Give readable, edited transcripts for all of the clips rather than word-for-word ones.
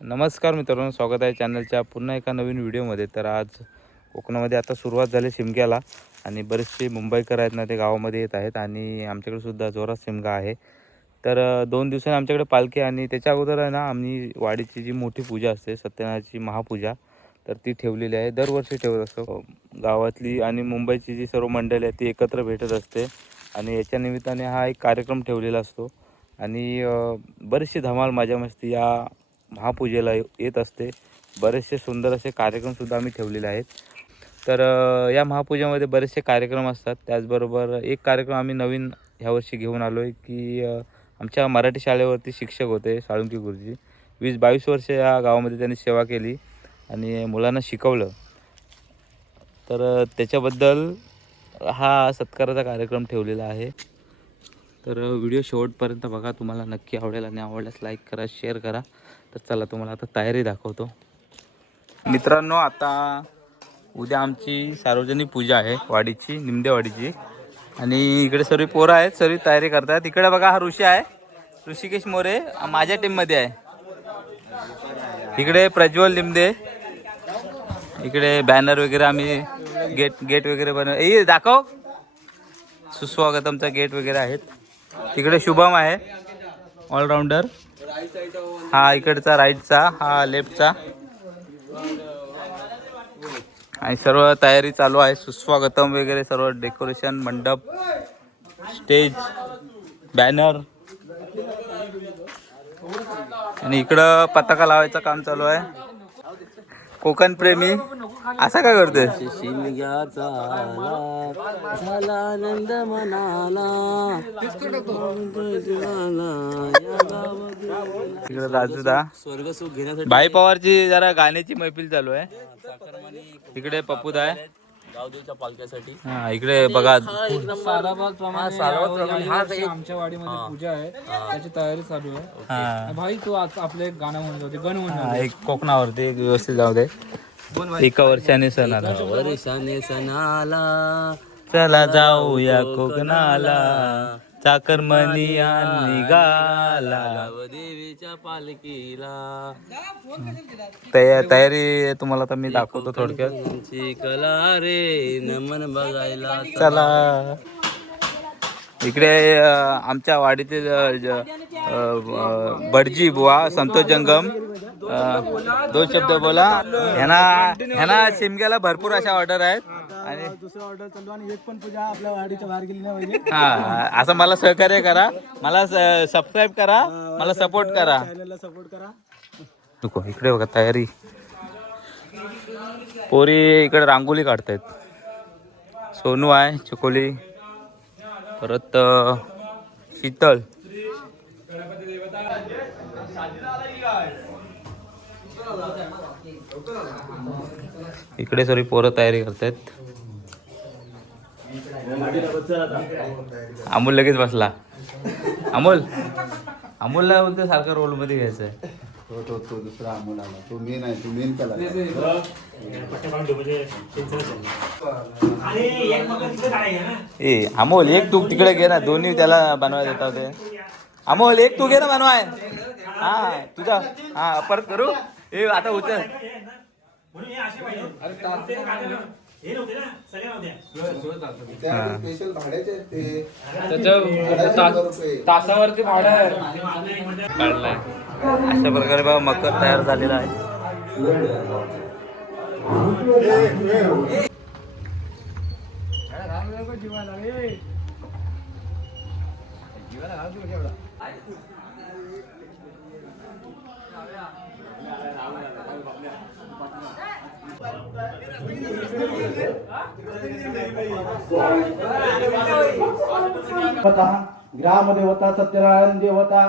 नमस्कार मित्रांनो, स्वागत आहे चॅनलच्या पुन्हा एका नवीन व्हिडिओमध्ये. तर आज कोकणामध्ये आता सुरुवात झाली शिमग्याला आणि बरेचसे मुंबईकर आहेत ना, ते गावामध्ये येत आहेत आणि आमच्याकडे सुद्धा जोरात शिमगा आहे. तर 2 दिवसांनी आमच्याकडे पालखी आणि त्याच्या अगोदर आहे ना, आम्ही वाडीची जी मोठी पूजा असते सत्यनारायणाची महापूजा, तर ती ठेवलेली आहे. दरवर्षी ठेवत असतो. गावातली आणि मुंबईची जी सर्व मंडळी आहे ती एकत्र भेटत असते आणि याच्या निमित्ताने हा एक कार्यक्रम ठेवलेला असतो आणि बरीचशी धमाल मजा मस्ती या महापूजेला येत असते. बरेचसे सुंदर असे कार्यक्रमसुद्धा आम्ही ठेवलेले आहेत. तर या महापूजेमध्ये बरेचसे कार्यक्रम असतात. त्याचबरोबर एक कार्यक्रम आम्ही नवीन ह्यावर्षी घेऊन आलो आहे की आमच्या मराठी शाळेवरती शिक्षक होते साळुंकी गुरुजी. 20-22 वर्ष या गावामध्ये त्यांनी सेवा केली आणि मुलांना शिकवलं. तर त्याच्याबद्दल हा सत्काराचा कार्यक्रम ठेवलेला आहे. तर व्हिडिओ शेवटपर्यंत बघा, तुम्हाला नक्की आवडेल आणि आवडल्यास लाईक करा, शेअर करा. तर चला तुम्हाला आता तयारी दाखवतो. मित्रांनो, आता उद्या आमची सार्वजनिक पूजा आहे वाडीची, निमदेवाडीची, आणि इकडे सर्व पोरं आहेत, सर्व तयारी करतात. इकडे बघा, हा ऋषी आहे, ऋषिकेश मोरे माझ्या टीममध्ये आहे. इकडे प्रज्वल लिमदे, इकडे बॅनर वगैरे आम्ही गेट वगैरे बनव दाखव, सुस्वागतमचा गेट वगैरे आहेत. तिकडे शुभम आहे ऑलराऊंडर, हा इकडचा राईटचा, हा लेफ्टचा, आणि सर्व तयारी चालू आहे. सुस्वागतम वगैरे सर्व डेकोरेशन, मंडप, स्टेज, बॅनर, आणि इकडं पताका लावायचं काम चालू आहे. कोकण प्रेमी असा काय करतोय? शिमग्याचा झाला आनंद मनाला. इकडे राजूदा, स्वर्ग सुख घेण्यासाठी भाई पवारची जरा गाण्याची मैफिल चालू आहे. इकडे पप्पूदा आहे गावदेवच्या पालख्यासाठी. हा, इकडे बघा आमच्या वाडीमध्ये पूजा आहे, त्याची तयारी चालू आहे. हा, भाई तू आज आपलं एक गाणं म्हणत होते, गण म्हणत हा, एक कोकणावरती एक व्यवस्थित जाऊ दे. एका वर्षाने सण आला, वर्षाने सणाला चला जाऊया कोकणाला, चाकरमनी निघाला. देवीच्या पालखीला तयारी तुम्हाला तर मी दाखवतो थोडक्यात. कला रे नमन बघायला चला, इकडे आमच्या वाडीतील बडजी बुवा संतोष जंगम, 2 शब्द बोला. ह्यांना शिमग्याला भरपूर अशा ऑर्डर आहेत आणि दुसरा ऑर्डर चालू, आणि एक पण पूजा आपल्या वाडीच्या बाहेर गेली नाही पाहिजे. हा, असं मला सहकार्य करा, मला सबस्क्राईब करा, मला सपोर्ट करा, चॅनलला सपोर्ट करा. इकडे बघा तयारी, पोरी इकडे रांगोळी काढतायत. सोनू आहे, चकोली, परत शीतल, इकडे सॉरी पोरं तयारी करतायत. अमोल लगेच बसला. अमोलला बोलते सारखा रोल मध्ये घ्यायचं आहे. तो दुसरा अमोल आला, तो मेन आहे, तो मेन कला. ए अमोल, एक तू तिकडे घे ना, दोन्ही त्याला बनवायला देतात ते. अमोल, एक तू घे ना बनवाय. हा तुझा, हा परत करू. ए आता उचल. स्पेशल भाड्याचे आहेत ते, तासावरती भाडं आहे. काढलाय अशा प्रकारे बघा मकर तयार झालेला आहे. ग्राम देवता, सत्यनारायण देवता,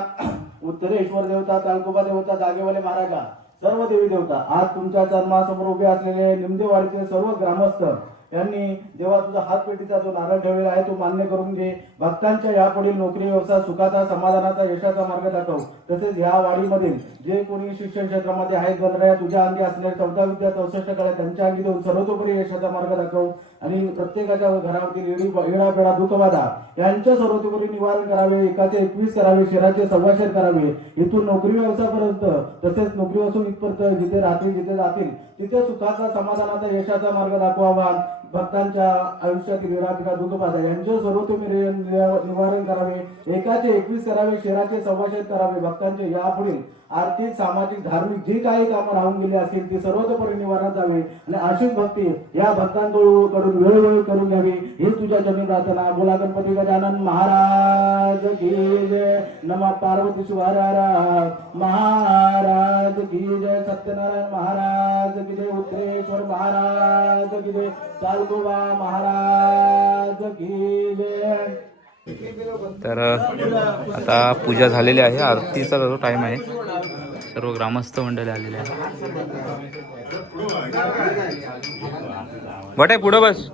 उत्तरेश्वर देवता, तालकोबा देवता, जागेवाले महाराजा, सर्व देवी देवता, आज तुमच्या चरणासमोर उभे असलेले निमदेवाडीचे सर्व ग्रामस्थ, यांनी देवा तुझा हात पेटीचा जो नारळ ठेवलेला आहे तो मान्य करून घे. भक्तांच्या यापुढील नोकरी व्यवसाय सुखाचा समाधानाचा यशाचा मार्ग दाखव. तसेच या वाडीमधील जे कोणी शिक्षण क्षेत्रामध्ये आहेत गणराया तुझ्या अंगी असणारे 14 विद्या 64 कला त्यांच्या अंगी देऊन सर्वतोपरी यशाचा मार्ग दाखव. आणि प्रत्येकाच्या घरावरील येडा पेडा दुःखबाधा यांच्या सर्वतोपरी निवारण करावे. 1चे 21 करावे. शेराचे 1.25 करावे. इथून नोकरी व्यवसायापर्यंत तसेच नोकरी असून इथपर्यंत जिथे राहतील जिथे जातील तिथे सुखाचा समाधानाचा यशाचा मार्ग दाखवावा. भक्तांच्या आयुष्यातील येडापिडा दुःखबाधा यांचे सर्वतोपरी निवारण करावे. 1चे 21 करावे. शेराचे 1.25 करावे. भक्तांचे यापुढील आर्थिक सामाजिक धार्मिक जी काही कामं राहून गेली असतील ती सर्वतोपरी निवारण जावे. आणि अशीच भक्ती या भक्तांकडून वेळोवेळी करून घ्यावी ही तुझ्या चरणी प्रार्थना. बोला गणपती गजानन महाराज की जय. नमः पार्वती शिवार महाराज की जय. सत्यनारायण महाराज की जय. उत्तरेश्वर महाराज की जय. चालगोबा महाराज की जय. तर आता पूजा झालेली आहे. आरतीचा जो टाइम आहे. सर्व ग्रामस्थ मंडळी आलेले आहे. बट आहे पुढं बस.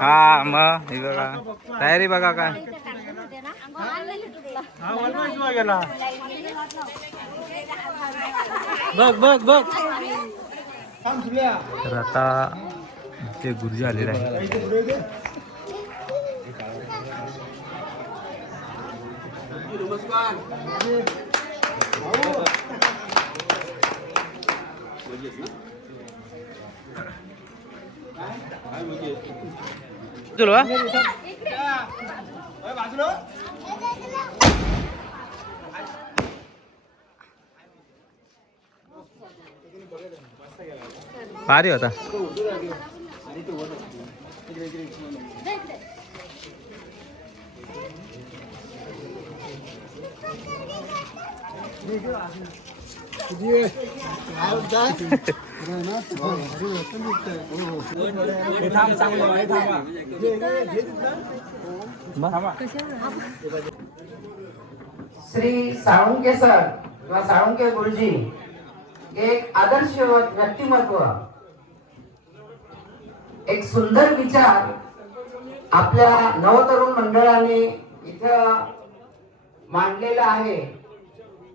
हा मग हे बघा तयारी बघा काय. तर आता ते गुरुजी आलेले आहे. चलो भारी होता. श्री साळुंके सर किंवा साळुंके गुरुजी एक आदर्श व्यक्तिमत्व, एक सुंदर विचार आपल्या नवतरुण मंडळाने इथं मांडलेला आहे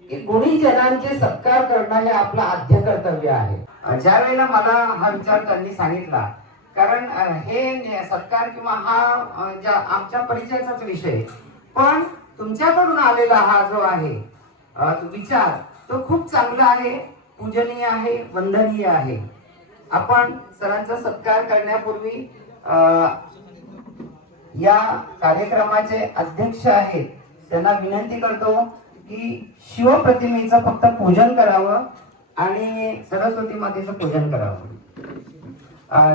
की गुणी जनांचे सत्कार करणं हे आपलं आद्य कर्तव्य आहे. ज्या वेळेला मला हा विचार त्यांनी सांगितला, कारण हे सत्कार किंवा हा आमच्या परिचयाचाच विषय, पण तुमच्याकडून आलेला हा जो आहे विचार तो खूप चांगला आहे, पूजनीय आहे, वंदनीय आहे. आपण सरांचा सत्कार करण्यापूर्वी या कार्यक्रमाचे अध्यक्ष आहेत त्यांना विनंती करतो की शिवप्रतिमेचं फक्त पूजन करावं आणि सरस्वती मातेचं पूजन करावं.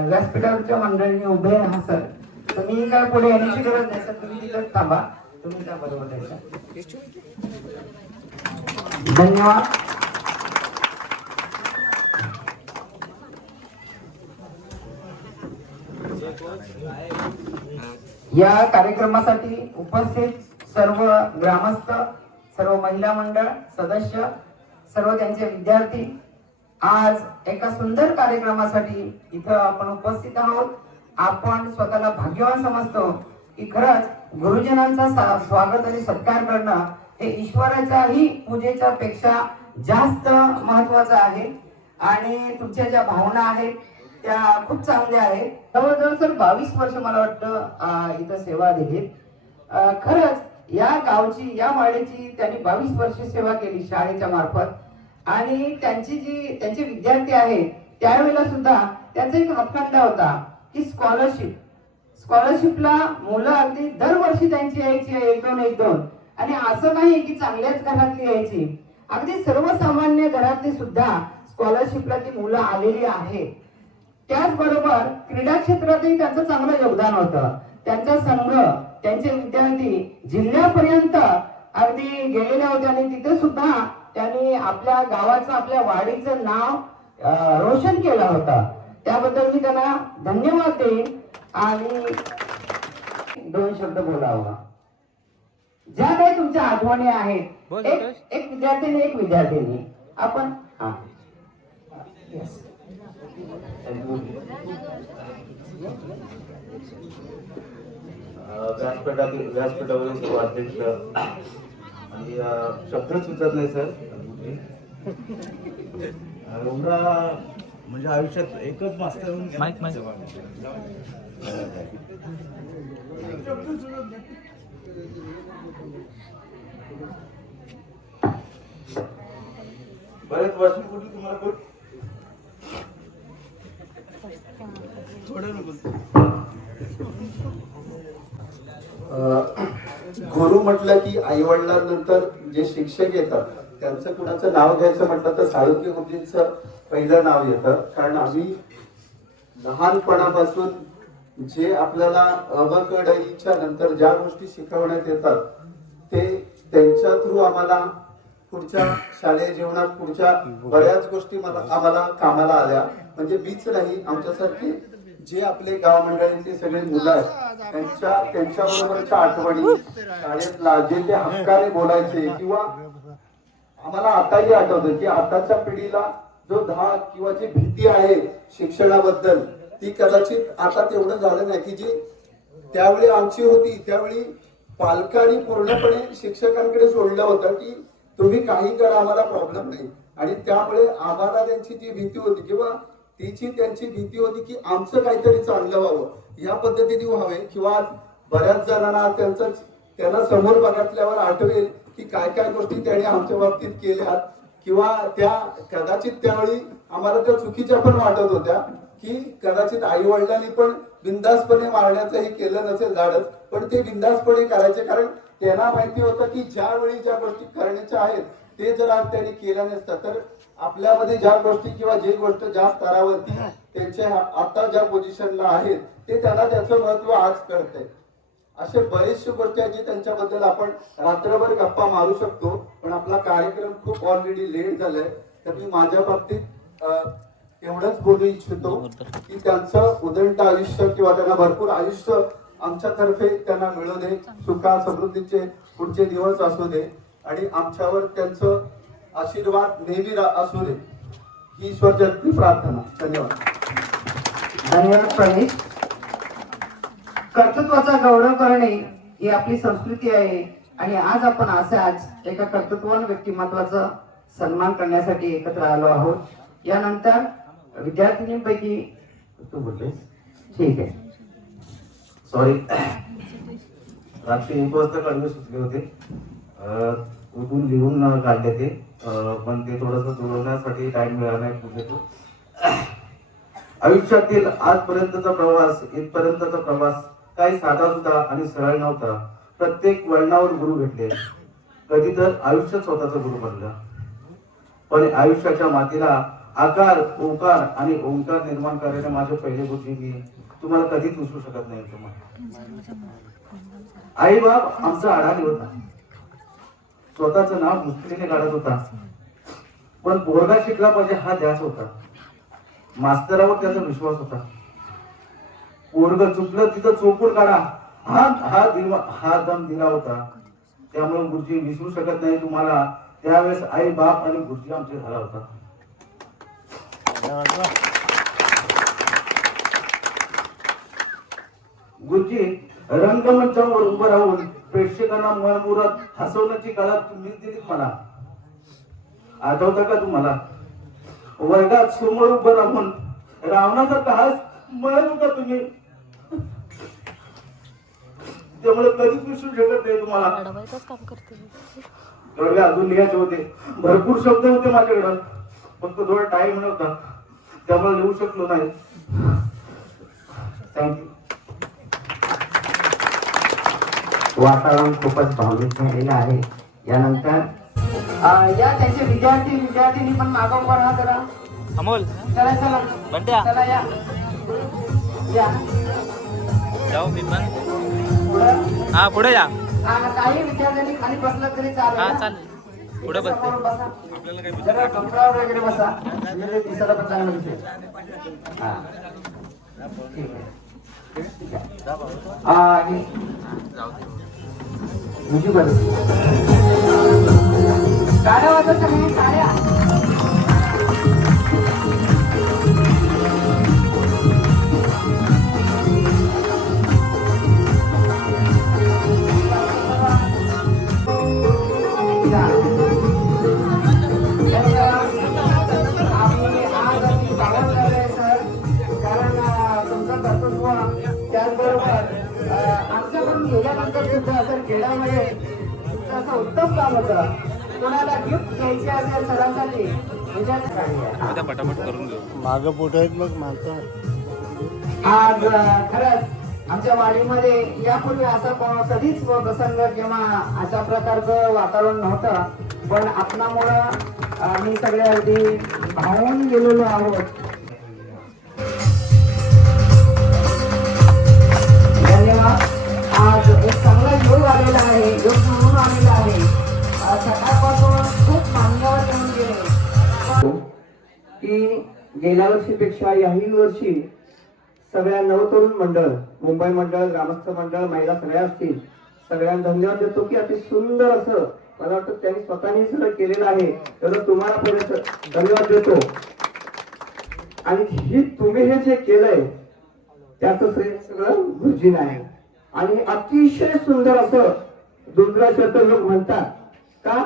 व्यासपीठावरच्या मंडळींनी उभे राहा सर. तुम्ही काय पुढे येण्याची गरज नाही सर, तुम्ही तिथेच थांबा. तुम्ही त्या बरोबर द्यायचा. धन्यवाद. या कार्यक्रमासाठी उपस्थित सर्व ग्रामस्थ, सर्व महिला मंडळ सदस्य, सर्व त्यांचे विद्यार्थी, आज एका सुंदर कार्यक्रमासाठी इथं आपण उपस्थित आहोत. आपण स्वतःला भाग्यवान समजतो की खरंच गुरुजनांचा स्वागत आणि सत्कार करणं हे ईश्वराच्याही पूजेच्या पेक्षा जास्त महत्वाचं आहे. आणि तुमच्या ज्या भावना आहेत त्या खूप चांगल्या आहेत. जवळजवळ सर 22 वर्ष मला वाटतं इथं सेवा दिली. खरंच या गावची या वाड्याची त्यांनी 22 वर्ष सेवा केली शाळेच्या मार्फत. आणि त्यांचे विद्यार्थी आहेत त्यावेळेला सुद्धा त्यांचा एक हातखंडा होता की स्कॉलरशिपला मुलं अगदी दरवर्षी त्यांची यायची एक दोन. आणि असं नाही की चांगल्याच घरातली यायची, अगदी सर्वसामान्य घरातली सुद्धा स्कॉलरशिपला ती मुलं आलेली आहेत. त्याचबरोबर क्रीडा क्षेत्रातही त्यांचं चांगलं योगदान होतं. त्यांचा संघ त्यांचे विद्यार्थी जिल्ह्यापर्यंत अगदी गेलेले होते आणि तिथे सुद्धा त्यांनी आपल्या गावाचं आपल्या वाडीचं नाव रोशन केलं होतं. त्याबद्दल मी त्यांना धन्यवाद देईन. आणि 2 शब्द बोलावा. ज्या काही तुमच्या आठवणी आहेत, एक विद्यार्थिनी आपण व्यासपीठावरील सर्व अध्यक्ष आणि शब्दच सुचत नाही सर. एवढा म्हणजे आयुष्यात एकच मास्तर बरेच वर्ष कुठे तुम्हाला गुरु म्हटलं की आई वडिलांनंतर जे शिक्षक येतात त्यांचं कुणाचं नाव घ्यायचं म्हटलं तर साळुंखे गुरुजींचं पहिलं नाव येतं. कारण आम्ही लहानपणापासून जे आपल्याला अबकडईच्या नंतर ज्या गोष्टी शिकवण्यात येतात ते त्यांच्या थ्रू आम्हाला पुढच्या शालेय जीवनात पुढच्या बऱ्याच गोष्टी आम्हाला कामाला आल्या. म्हणजे मीच नाही, आमच्यासारखे जे आपले गाव मंडळींचे सगळे मुलं आहेत त्यांच्या बरोबरच्या आठवणी, शाळेतला जे ते हक्काने बोलायचे किंवा आम्हाला आताही आठवतं की आताच्या पिढीला जो धाक किंवा जी भीती आहे शिक्षणाबद्दल ती कदाचित आता तेवढं झालं नाही की जी त्यावेळी आमची होती. त्यावेळी पालकांनी पूर्णपणे शिक्षकांकडे सोडलं होतं की तुम्ही काही करा, आम्हाला प्रॉब्लेम नाही. आणि त्यामुळे आम्हाला त्यांची जी भीती होती किंवा त्यांची भीती होती की आमचं काहीतरी चांगलं व्हावं, या पद्धतीने व्हावे. किंवा बऱ्याच जणांना त्यांना समोर बघितल्यावर आठवेल की काय काय गोष्टी त्यांनी आमच्या बाबतीत केल्यात किंवा त्या कदाचित त्यावेळी आम्हाला त्या चुकीच्या पण वाटत होत्या की कदाचित आई वडिलांनी पण बिंदासपणे मारण्याचंही केलं नसेल धाडस, पण ते बिंदासपणे करायचे. कारण त्यांना माहिती होतं की ज्यावेळी ज्या गोष्टी करण्याच्या आहेत ते जर आज त्यांनी केल्या नसतात तर आपल्यामध्ये ज्या गोष्टी किंवा जे गोष्ट ज्या स्तरावरती त्यांचे आता ज्या पोझिशनला आहेत ते त्यांना त्याचं महत्व आज कळतंय. असे बरेचसे गोष्टी आहेत जे त्यांच्याबद्दल आपण रात्रभर गप्पा मारू शकतो, पण आपला कार्यक्रम खूप ऑलरेडी लेट झालाय. तर मी माझ्या बाबतीत एवढंच बोलू इच्छितो की त्यांचं उदंड आयुष्य किंवा त्यांना भरपूर आयुष्य आमच्यातर्फे त्यांना मिळू दे, सुखा समृद्धीचे पुढचे दिवस असू दे आणि आमच्यावर त्यांचं आशीर्वाद नेहमी असू दे ही ईश्वरचरणी प्रार्थना. धन्यवाद. धन्यवाद प्रमेश. कर्तृत्वाचा गौरव करणे ही आपली संस्कृती आहे आणि आज आपण असाच एका कर्तृत्ववान व्यक्तिमत्वाचा सन्मान करण्यासाठी एकत्र आलो आहोत. यानंतर विद्यार्थिनींपैकी तू बोलतोस? ठीक आहे. सॉरी, रात्री 1 वाजता काढले सुचले होते, उठून लिहून काढले ते, पण ते थोडंसं जुळवण्यासाठी टाइम मिळाला नाही पुढे. आयुष्यातील आजपर्यंतचा प्रवास, इथपर्यंतचा प्रवास काही साधा सुद्धा आणि सरळ नव्हता. प्रत्येक वळणावर गुरु भेटले, कधी तर आयुष्य स्वतःचा गुरु बनला. पण आयुष्याच्या मातीला आकार, ओकार आणि ओंकार निर्माण करणारे माझे पहिले गुरुजी मी तुम्हाला कधीच विसरू शकत नाही. आई बाप आमचा अडाणी होता, स्वतःचं नाव मुश्किलीने काढत होता, पण पोरगा शिकला पाहिजे हा ध्यास होता. मास्तरावर त्याचा विश्वास होता. पोरग चुकलं तिथं चोपून काढा हा दम दिला होता. त्यामुळे गुरुजी विसरू शकत नाही तुम्हाला. त्यावेळेस आई बाप आणि गुरुजी आमचे झाला होता. गुरुजी रंगमंचावर उभं राहून प्रेक्षकांना मनमुराद हसवण्याची कला तुम्हीच दिलीत मला. आठवतं का तुम्हाला वर्गात समोर उभं राहून रावणाचा हास म्हणत होता तुम्ही. त्यामुळे कधीच विसरू शकत नाही तुम्हाला. थोडे अजून लिहायचे होते, भरपूर शब्द होते माझ्याकडं, फक्त थोडा टाइम नव्हता त्यामुळे लिहू शकलो नाही. थँक्यू. वातावरण खूपच भावनिक झालेलं आहे. यानंतर या त्यांचे विद्यार्थी पण मागं उभा राहा जरा. अमोल चला चला बंट्या चला या जाऊ मी पण. पुढं. हा पुढे या. काही विद्यार्थ्यांनी खाली बसलं तरी हा चालेल. चालेल पुढे बसते. समोर बसा. जरा डोंगरावर वगैरे बसा म्हणजे दिसायला पण चांगलं दिसेल. हा. ठीक आहे. मुझी बरं टाळ्या वाजवता नाही टाळ्या. त्याचबरोबर आमच्या पण गेल्यानंतर सुद्धा सर खेळामध्ये असं उत्तम काम होतं. कोणाला गिफ्ट घ्यायची असेल सरांसाठी उद्या पटापट करून घेऊ. मागं पुढे आहेत मग माणसं. आज खरंच आमच्या वाडीमध्ये यापूर्वी असा कधीच प्रसंग किंवा अशा प्रकारचं वातावरण नव्हतं. पण आपणामुळं आम्ही सगळे अगदी भावून गेलेलो आहोत. धन्यवाद. आज एक चांगला योग आलेला आहे, योग म्हणून आलेला आहे. सकाळपासून खूप मान्यवर येऊन गेले की गेल्या वर्षीपेक्षा याही वर्षी सगळ्या नवतरुण मंडळ, मुंबई मंडळ, ग्रामस्थ मंडळ, महिला सगळ्या असतील, सगळ्यांना धन्यवाद देतो की अति सुंदर असं मला वाटतं त्यांनी स्वतःने सगळं केलेलं आहे. तर तुम्हाला पर्यंत धन्यवाद देतो. आणि ही तुम्ही हे जे केलंय त्याचं श्रेय सगळं गुरुजींना आहे. आणि अतिशय सुंदर असं दुर्गाशब्द लोक म्हणतात का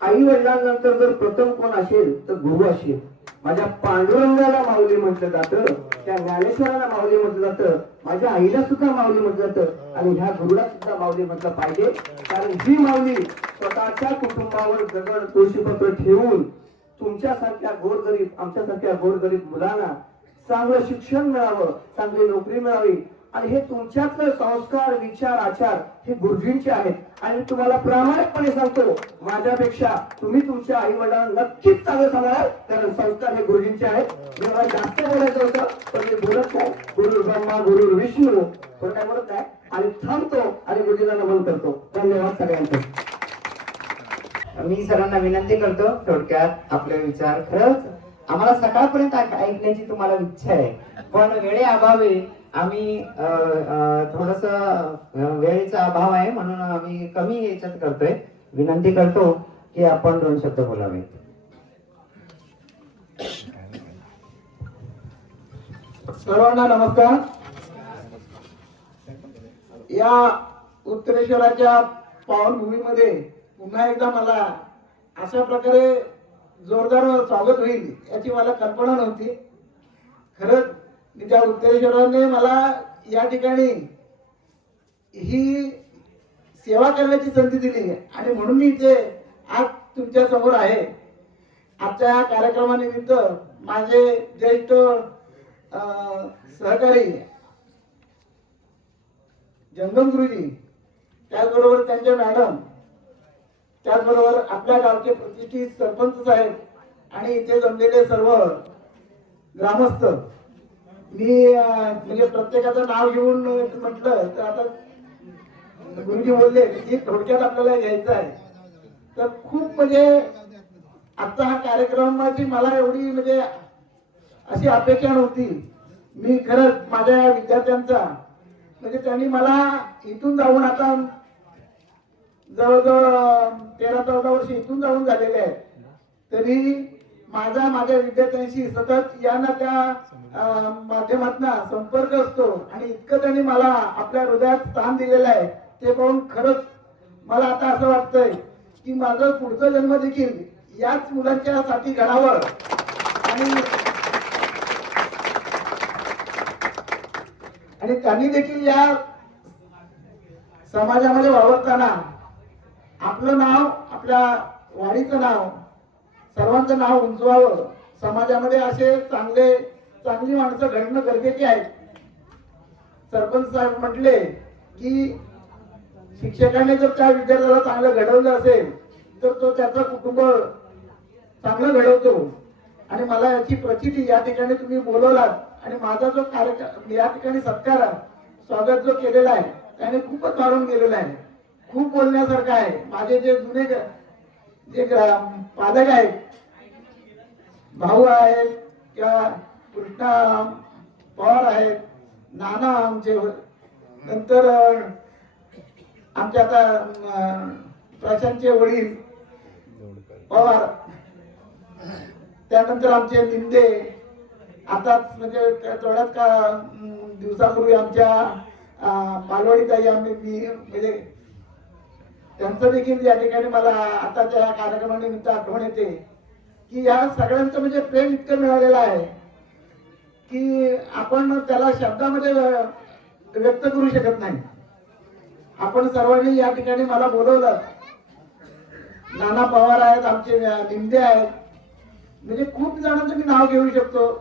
आई वडिलांनंतर जर प्रथम कोण असेल तर गुरु असेल. माझ्या पांडुरंगाला माऊली म्हटलं जातं, त्या ज्ञानेश्वराला माऊली म्हटलं जातं, माझ्या आईला सुद्धा माऊली म्हटलं जातं आणि ह्या गुरुला सुद्धा माऊली म्हटलं पाहिजे. कारण ही माऊली स्वतःच्या कुटुंबावर दगड तुळशीपत्र ठेवून तुमच्यासारख्या गोरगरीब, आमच्यासारख्या गोरगरीब मुलांना चांगलं शिक्षण मिळावं, चांगली नोकरी मिळावी आणि हे तुमच्यातले संस्कार, विचार, आचार हे गुरुजींचे आहेत. आणि तुम्हाला प्रामाणिकपणे सांगतो, माझ्यापेक्षा तुम्ही तुमच्या आई वडिलांना नक्कीच चांगलं सांभाळाल, कारण संस्कार हे गुरुजींचे आहेत. मला जास्त बोलायचं होतं पण मी बोलत नाही. गुरु ब्रह्मा गुरु विष्णू पण काय बोलत नाही आणि थांबतो आणि गुरुजींना नमन करतो. धन्यवाद सगळ्यांचं. मी सरांना विनंती करतो थोडक्यात आपले विचार. खरंच आम्हाला सकाळपर्यंत ऐकण्याची तुम्हाला इच्छा आहे, पण वेळेअभावी आम्ही थोडस वेळेचा अभाव आहे म्हणून आम्ही कमी याच्यात करतोय. विनंती करतो की आपण 2 शब्द बोलावे. सर्वांना नमस्कार. या उत्तरेश्वराच्या पावनभूमीमध्ये पुन्हा एकदा मला अशा प्रकारे जोरदार स्वागत होईल याची मला कल्पना नव्हती. खरंच त्या उत्तरेश्वराने मला या ठिकाणी ही सेवा करण्याची संधी दिली आणि म्हणून मी इथे आज तुमच्या समोर आहे. आजच्या या कार्यक्रमानिमित्त माझे ज्येष्ठ सहकारी जंगम गुरुजी, त्याचबरोबर त्यांचे मॅडम, त्याचबरोबर आपल्या गावचे प्रतिष्ठित सरपंच साहेब आणि इथे जमलेले सर्व ग्रामस्थ, मी म्हणजे प्रत्येकाचं नाव घेऊन म्हटलं तर आता गुरुजी बोलले की थोडक्यात आपल्याला घ्यायचं आहे. तर खूप म्हणजे आजचा हा कार्यक्रमाची मला एवढी म्हणजे अशी अपेक्षा नव्हती. मी खरंच माझ्या विद्यार्थ्यांचा म्हणजे त्यांनी मला इथून जाऊन आता जवळजवळ 13-14 वर्ष इथून जाऊन झालेले आहेत, तरी माझ्या विद्यार्थ्यांशी सतत या ना त्या माध्यमातून संपर्क असतो आणि इतकं त्यांनी मला आपल्या हृदयात स्थान दिलेलं आहे. ते पाहून खरंच मला आता असं वाटतंय की माझं पुढचं जन्म देखील याच मुलांच्या साठी घडावं आणि त्यांनी देखील या समाजामध्ये वावरताना आपलं नाव, आपल्या वाडीचं नाव, सर्वांचं नाव उंचवावं. समाजामध्ये असे चांगली माणसं घडणं गरजेचे आहे. सरपंच साहेब म्हटले की शिक्षकाने जर त्या विद्यार्थ्याला चांगलं घडवलं असेल तर तो त्याचं कुटुंब चांगलं घडवतो. आणि मला याची प्रचिती या ठिकाणी तुम्ही बोलवलात आणि माझा जो कार्यक्रम या ठिकाणी सत्कार स्वागत जो केलेला आहे त्याने खूपच वाढून गेलेला आहे. खूप बोलण्यासारखं आहे. माझे जे जुने जे पालक आहेत, भाऊ आहेत किंवा कृष्णा पवार आहेत, नाना आमचे, नंतर आमच्या आता प्रशांतचे वडील पवार, त्यानंतर आमचे लिंदे, आता म्हणजे थोड्याच का दिवसापूर्वी आमच्या मालवणी ताई म्हणजे त्यांचं देखील या ठिकाणी मला आताच्या या कार्यक्रमानिमित्त आठवण येते की या सगळ्यांचं म्हणजे प्रेम इतकं मिळालेलं आहे की आपण त्याला शब्दामध्ये व्यक्त करू शकत नाही. आपण सर्वांनी या ठिकाणी मला बोलवलं. नाना पवार आहेत, आमचे लिंदे आहेत, म्हणजे खूप जणांचं मी नाव घेऊ शकतो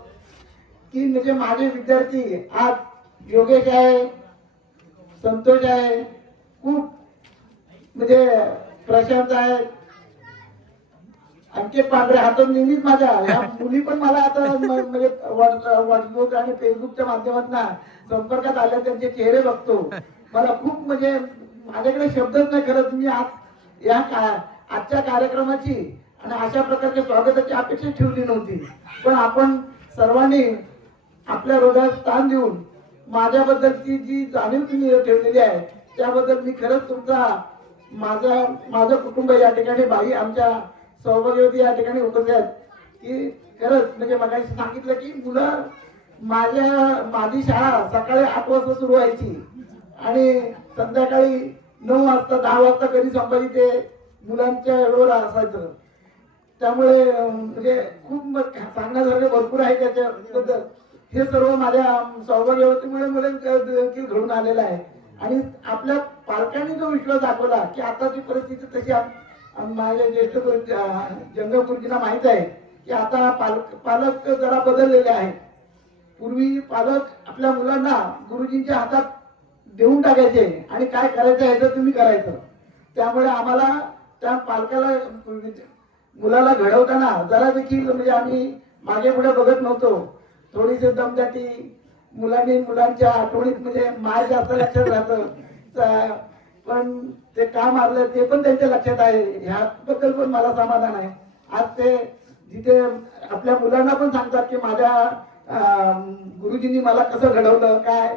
की म्हणजे माझे विद्यार्थी आज योगेश आहे, संतोष आहे, खूप म्हणजे प्रशांत आहे, अंकित पांढरे, हातून नेहमीच माझ्या ह्या मुली पण मला आता म्हणजे व्हॉट्सअप आणि फेसबुकच्या माध्यमातून संपर्कात आल्या, त्यांचे चेहरे बघतो. मला खूप म्हणजे माझ्याकडे शब्दच नाही. खरंच मी आज या आजच्या कार्यक्रमाची आणि अशा प्रकारच्या स्वागताची अपेक्षा ठेवली नव्हती. पण आपण सर्वांनी आपल्या हृदयात स्थान देऊन माझ्याबद्दलची जी जाणीव तुम्ही ठेवलेली आहे त्याबद्दल मी खरंच तुमचा माझं कुटुंब या ठिकाणी, बाई आमच्या सौभाग्यवती या ठिकाणी उपस्थित आहेत की खरंच म्हणजे मगाशी सांगितलं की मुलं माझी शाळा सकाळी 8 वाजता सुरू व्हायची आणि संध्याकाळी 9 वाजता 10 वाजता कधी संपायची ते मुलांच्या वेळेवर असायचं. त्यामुळे म्हणजे खूप सांगण्यासारखे भरपूर आहे त्याच्याबद्दल. हे सर्व माझ्या सौभाग्यवतीमुळे मला देखील घडून आलेलं आहे. आणि आपल्या पालकांनी जो विश्वास दाखवला की आताची परिस्थिती तशी माझ्या ज्येष्ठ जंगम गुरुजींना माहित आहे की आता पालक जरा बदललेले आहेत. पूर्वी पालक आपल्या मुलांना गुरुजींच्या हातात देऊन टाकायचे आणि काय करायचं आहे तर तुम्ही करायचं. त्यामुळे आम्हाला त्या पालकाला मुलाला घडवताना जरा देखील म्हणजे आम्ही मागे पुढे बघत नव्हतो. थोडीशी दमदाटी, मुलांच्या आठवणीत म्हणजे माय जास्त लक्षात राहतं, पण ते का मारलं ते पण त्यांच्या लक्षात आहे. ह्याबद्दल पण मला समाधान आहे. आज ते जिथे आपल्या मुलांना पण सांगतात की माझ्या गुरुजींनी मला कसं घडवलं काय,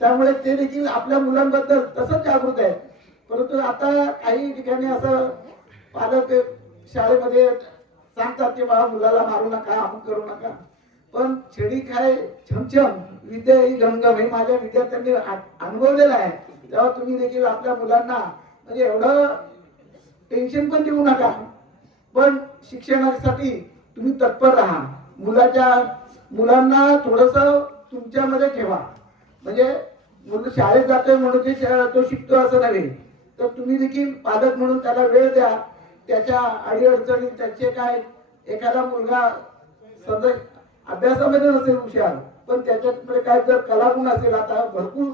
त्यामुळे ते देखील आपल्या मुलांबद्दल तसंच जागृत आहेत. परंतु आता काही ठिकाणी असं पालक शाळेमध्ये सांगतात की बाबा मुलाला मारू नका, अमुक करू नका. पण छेडी काय छमछम, विद्या ही घमघम, हे माझ्या विद्यार्थ्यांनी अनुभवलेलं आहे. तेव्हा तुम्ही देखील आपल्या मुलांना म्हणजे एवढं टेन्शन पण देऊ नका, पण शिक्षणासाठी तुम्ही तत्पर राहा. मुलांना थोडस तुमच्यामध्ये ठेवा. म्हणजे मुलं शाळेत जातोय म्हणून तो शिकतो असं नव्हे, तर तुम्ही देखील पालक म्हणून त्याला वेळ द्या. त्याच्या अडीअडचणी, त्याचे काय, एखादा मुलगा सध्या अभ्यासामध्ये नसेल हुशार पण त्याच्याकडे काय जर कलागुण असेल, आता भरपूर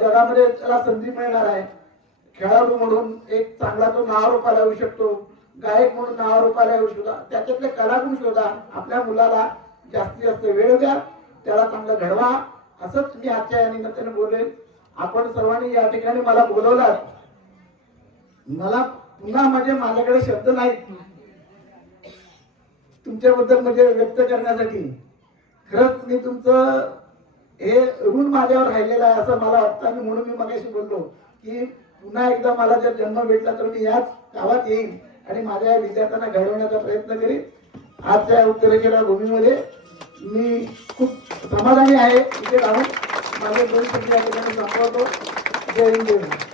जगामध्ये त्याला संधी मिळणार आहे. खेळाडू म्हणून एक चांगला तो नावारूपाला येऊ शकतो, गायक म्हणून नावारूपाला येऊ शकतो. त्याच्यातले कलागुण शोधा. आपल्या मुलाला जास्तीत जास्त वेळ द्या, त्याला चांगलं घडवा. असंच मी आजच्या या निमित्ताने बोलेल. आपण सर्वांनी या ठिकाणी मला बोलवलात. मला पुन्हा म्हणजे माझ्याकडे शब्द नाहीत तुमच्याबद्दल म्हणजे व्यक्त करण्यासाठी. खरंच मी तुमचं हे ऋण माझ्यावर राहिलेलं आहे असं मला वाटतं. आणि म्हणून मी मगाशी बोललो की पुन्हा एकदा मला जर जन्म भेटला तर मी याच गावात येईल आणि माझ्या विद्यार्थ्यांना घडवण्याचा प्रयत्न करेन. आजच्या उत्तरेच्या भूमीमध्ये मी खूप समाधानी आहे. इथे राहून माझे 2 शब्द या ठिकाणी संपवतो. जय हिंद, जय महाराष्ट्र.